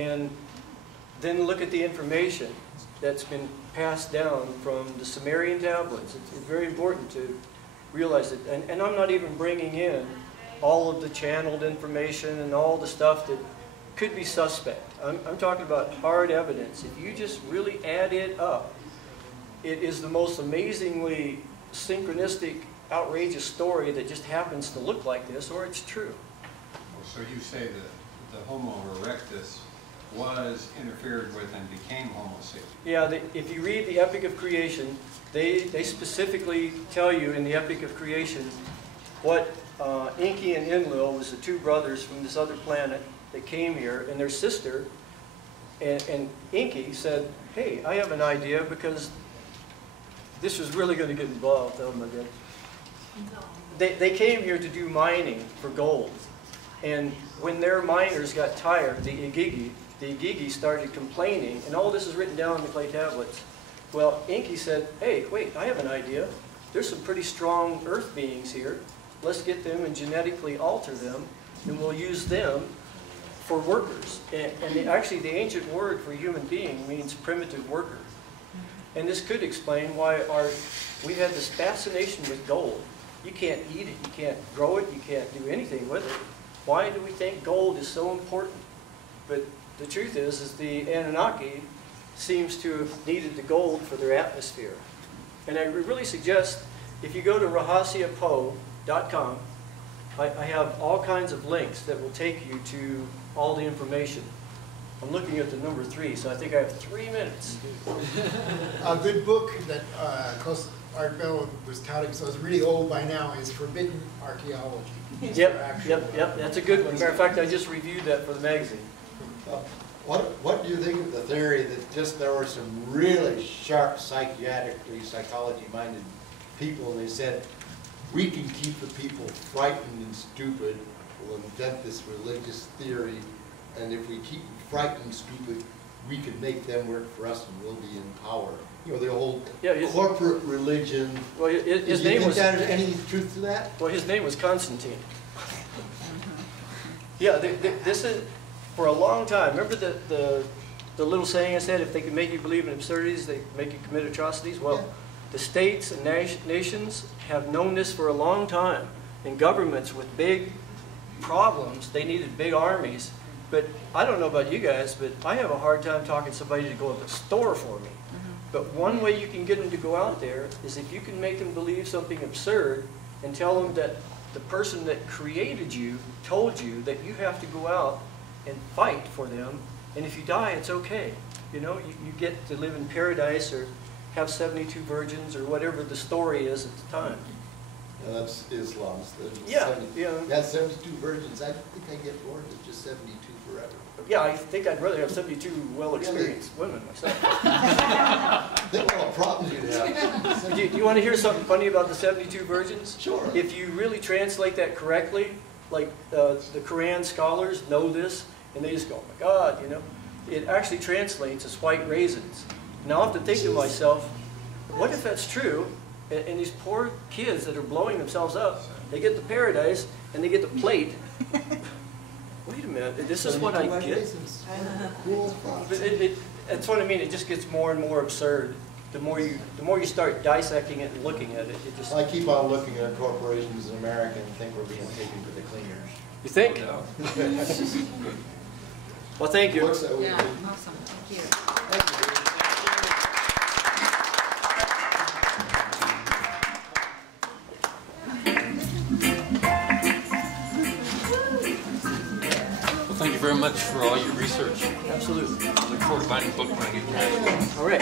and then look at the information that's been passed down from the Sumerian tablets. It's very important to realize it. And I'm not even bringing in all of the channeled information and all the stuff that could be suspect. I'm talking about hard evidence. If you just really add it up, it is the most amazingly synchronistic, outrageous story that just happens to look like this, or it's true. So you say that the Homo erectus was interfered with and became Homo sapiens? Yeah, if you read the Epic of Creation, they specifically tell you in the Epic of Creation what Enki and Enlil was the two brothers from this other planet that came here, and their sister, and Enki said, hey, I have an idea, because this was really going to get involved. Oh my God. They came here to do mining for gold, and when their miners got tired, the Igigi started complaining, and all this is written down in the clay tablets. Well, Enki said, hey, wait, I have an idea. There's some pretty strong earth beings here. Let's get them and genetically alter them, and we'll use them for workers. And actually, the ancient word for human being means primitive worker. And this could explain why we had this fascination with gold. You can't eat it, you can't grow it, you can't do anything with it. Why do we think gold is so important? But the truth is the Anunnaki seems to have needed the gold for their atmosphere. And I really suggest, if you go to RahasyaPo.com, I have all kinds of links that will take you to all the information. I'm looking at the number 3, so I think I have 3 minutes. A good book that Art Bell was touting, so it's really old by now, is Forbidden Archaeology. Yep, that's a good one. Matter of fact, I just reviewed that for the magazine. What do you think of the theory that just there were some really sharp psychology-minded people, and they said, we can keep the people frightened and stupid, we'll invent this religious theory, and if we keep them frightened and stupid, we can make them work for us and we'll be in power. You know, the old corporate religion. Well, his name was... There's any truth to that? Well, his name was Constantine. Yeah, this is, for a long time, remember the little saying I said, if they can make you believe in absurdities, they make you commit atrocities? Well, yeah. The states and nations have known this for a long time. And governments with big problems, they needed big armies. But I don't know about you guys, but I have a hard time talking to somebody to go to the store for me. But one way you can get them to go out there is if you can make them believe something absurd and tell them that the person that created you told you that you have to go out and fight for them, and if you die, it's okay. You know, you get to live in paradise or have 72 virgins or whatever the story is at the time. Yeah, that's Islam. Yeah. That's 72 virgins. I think I get bored with just 72 forever. Yeah, I think I'd rather have 72 well-experienced women myself. Think what a problem you'd have. Do you want to hear something funny about the 72 virgins? Sure. If you really translate that correctly, like the Quran scholars know this, and they just go, oh my God, you know. It actually translates as white raisins. Now I have to think to myself, what if that's true, and these poor kids that are blowing themselves up, they get to paradise, and they get the plate. Wait a minute, this is what I get. But that's what I mean, it just gets more and more absurd. The more you start dissecting it and looking at it, it just... I keep on looking at corporations in America and think we're being taken to the cleaners. You think? No. Well, thank you. Yeah, awesome. Thank you. Thank you. Thank you very much for all your research. Absolutely. I look forward to buying the book when I get back. All right.